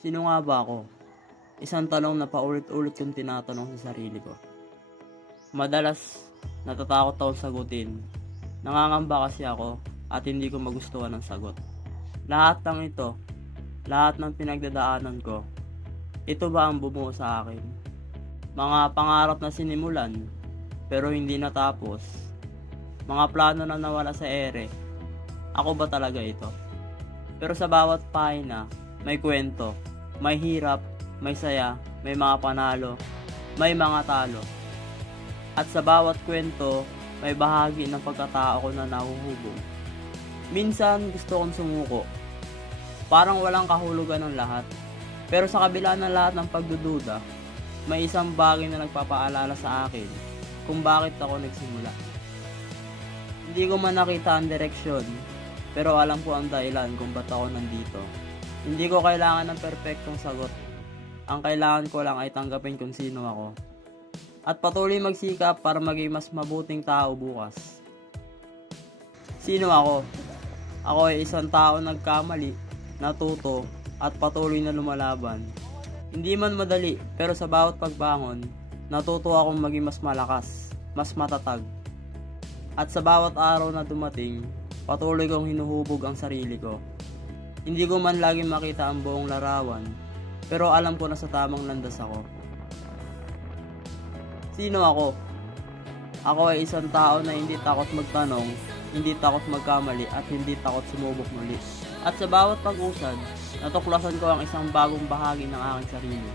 Sino nga ba ako? Isang tanong na paulit-ulit kong tinatanong sa sarili ko. Madalas, natatakot akong sagutin. Nangangamba kasi ako at hindi ko magustuhan ang sagot. Lahat ng ito, lahat ng pinagdadaanan ko, ito ba ang bumuo sa akin? Mga pangarap na sinimulan, pero hindi natapos. Mga plano na nawala sa ere. Ako ba talaga ito? Pero sa bawat pahina, may kwento, may hirap, may saya, may mga panalo, may mga talo. At sa bawat kwento, may bahagi ng pagkatao ko na nahuhubog. Minsan gusto kong sumuko. Parang walang kahulugan ng lahat. Pero sa kabila ng lahat ng pagdududa, may isang bagay na nagpapaalala sa akin kung bakit ako nagsimula. Hindi ko man nakita ang direksyon, pero alam ko ang dahilan kung ba't ako nandito. Hindi ko kailangan ng perpektong sagot. Ang kailangan ko lang ay tanggapin kung sino ako. At patuloy magsikap para maging mas mabuting tao bukas. Sino ako? Ako ay isang tao nagkamali, natuto, at patuloy na lumalaban. Hindi man madali, pero sa bawat pagbangon, natuto akong maging mas malakas, mas matatag. At sa bawat araw na dumating, patuloy kong hinuhubog ang sarili ko. Hindi ko man laging makita ang buong larawan, pero alam ko na sa tamang landas ako. Sino ako? Ako ay isang tao na hindi takot magtanong, hindi takot magkamali, at hindi takot sumubok muli. At sa bawat pag-usad, natuklasan ko ang isang bagong bahagi ng aking sarili.